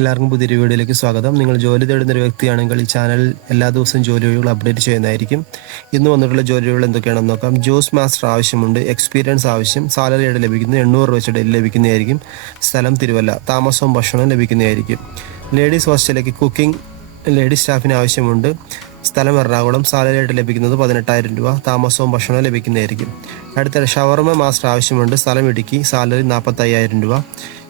എല്ലാവർക്കും പുതിയൊരു വീഡിയോയിലേക്ക് സ്വാഗതം. നിങ്ങൾ ജോലി തേടുന്ന ഒരു വ്യക്തിയാണെങ്കിൽ ഈ ചാനൽ എല്ലാ ദിവസവും ജോലി ഒഴിവുകൾ അപ്ഡേറ്റ് ചെയ്യുന്നതായിരിക്കും. ഇന്ന് വന്നിട്ടുള്ള ജോലി ഒഴിവുകൾ എന്തൊക്കെയാണെന്ന് നോക്കാം. ജോസ് മാസ്റ്റർ ആവശ്യമുണ്ട്, എക്സ്പീരിയൻസ് ആവശ്യം, സാലറി ആയിട്ട് ലഭിക്കുന്നത് 800 രൂപ വെച്ച് ഡെയിലി ലഭിക്കുന്നതായിരിക്കും. സ്ഥലം തിരുവല്ല, താമസവും ഭക്ഷണവും ലഭിക്കുന്നതായിരിക്കും. ലേഡീസ് ഹോസ്റ്റലിലേക്ക് കുക്കിംഗ് ലേഡീസ് സ്റ്റാഫിന് ആവശ്യമുണ്ട്. സ്ഥലം എറണാകുളം, സാലറി ആയിട്ട് ലഭിക്കുന്നത് 18,000 രൂപ, താമസവും ഭക്ഷണവും ലഭിക്കുന്നതായിരിക്കും. അടുത്ത ഷവർമ മാസ്റ്റർ ആവശ്യമുണ്ട്. സ്ഥലം ഇടുക്കി, സാലറി 45,000 രൂപ.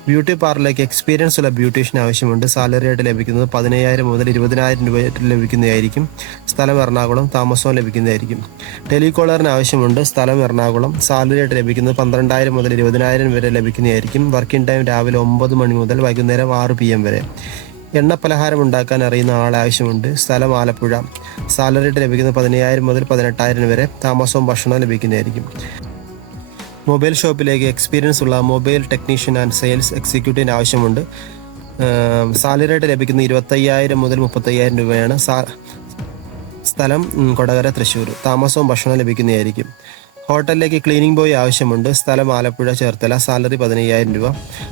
ബ്യൂട്ടി പാർലറിലേക്ക് എക്സ്പീരിയൻസ് ഉള്ള ബ്യൂട്ടീഷ്യൻ ആവശ്യമുണ്ട്. സാലറി ആയിട്ട് ലഭിക്കുന്നത് 15,000 മുതൽ 20,000 രൂപ ലഭിക്കുന്നതായിരിക്കും. സ്ഥലം എറണാകുളം, താമസവും ലഭിക്കുന്നതായിരിക്കും. ടെലികോളറിന് ആവശ്യമുണ്ട്. സ്ഥലം എറണാകുളം, സാലറി ആയിട്ട് ലഭിക്കുന്നത് 12,000 മുതൽ 20,000 വരെ ലഭിക്കുന്നതായിരിക്കും. വർക്കിംഗ് ടൈം രാവിലെ 9 മണി മുതൽ വൈകുന്നേരം 6 PM വരെ. എണ്ണ പലഹാരം ഉണ്ടാക്കാൻ അറിയുന്ന ആളെ ആവശ്യമുണ്ട്. സ്ഥലം ആലപ്പുഴ, സാലറി ആയിട്ട് ലഭിക്കുന്നത് 15,000 മുതൽ 18,000 വരെ, താമസവും ഭക്ഷണവും ലഭിക്കുന്നതായിരിക്കും. മൊബൈൽ ഷോപ്പിലേക്ക് എക്സ്പീരിയൻസ് ഉള്ള മൊബൈൽ ടെക്നീഷ്യൻ ആൻഡ് സെയിൽസ് എക്സിക്യൂട്ടീവിന് ആവശ്യമുണ്ട്. സാലറി ആയിട്ട് ലഭിക്കുന്നത് 25,000 മുതൽ 30,000 രൂപയാണ്. സ്ഥലം കൊടകര, തൃശ്ശൂർ, താമസവും ഭക്ഷണവും ലഭിക്കുന്നതായിരിക്കും. ഹോട്ടലിലേക്ക് ക്ലീനിങ് ബോയ് ആവശ്യമുണ്ട്. സ്ഥലം ആലപ്പുഴ, ചേർത്തല, സാലറി 15,000 രൂപ.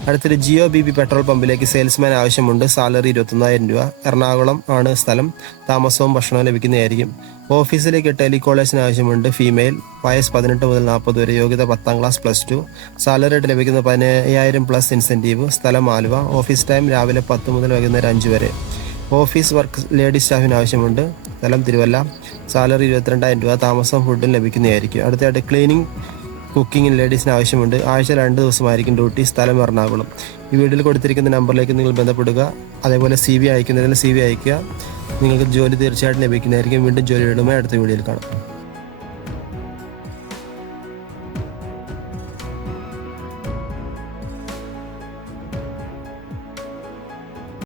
അടുത്തൊരു ജിയോ BB പെട്രോൾ പമ്പിലേക്ക് സെയിൽസ്മാൻ ആവശ്യമുണ്ട്. സാലറി 21,000 രൂപ. എറണാകുളം ആണ് സ്ഥലം, താമസവും ഭക്ഷണവും ലഭിക്കുന്നതായിരിക്കും. ഓഫീസിലേക്ക് ടെലികോളേഴ്സിന് ആവശ്യമുണ്ട്. ഫീമെയിൽ, വയസ്സ് 18 മുതൽ 40 വരെ, യോഗ്യത 10ാം ക്ലാസ് +2, സാലറി ആയിട്ട് ലഭിക്കുന്നത് 15,000 പ്ലസ് ഇൻസെൻറ്റീവ്. സ്ഥലം ആലുവ, ഓഫീസ് ടൈം രാവിലെ 10 മുതൽ വൈകുന്നേരം 5 വരെ. ഓഫീസ് വർക്ക് ലേഡീസ് സ്റ്റാഫിന് ആവശ്യമുണ്ട്. സ്ഥലം തിരുവല്ല, സാലറി 22,000 രൂപ, താമസം ഫുഡും ലഭിക്കുന്നതായിരിക്കും. അടുത്തായിട്ട് ക്ലീനിങ് കുക്കിംഗ് ലേഡീസിന് ആവശ്യമുണ്ട്. ആഴ്ച 2 ദിവസമായിരിക്കും ഡ്യൂട്ടി. സ്ഥലം എറണാകുളം. ഈ വീഡിയോയിൽ കൊടുത്തിരിക്കുന്ന നമ്പറിലേക്ക് നിങ്ങൾ ബന്ധപ്പെടുക. അതേപോലെ CV അയക്കുന്നതിന് CV അയക്കുക. നിങ്ങൾക്ക് ജോലി തീർച്ചയായിട്ടും ലഭിക്കുന്നതായിരിക്കും. വീണ്ടും ജോലി ഇടുമ്പോൾ അടുത്ത വീഡിയോയിൽ കാണാം.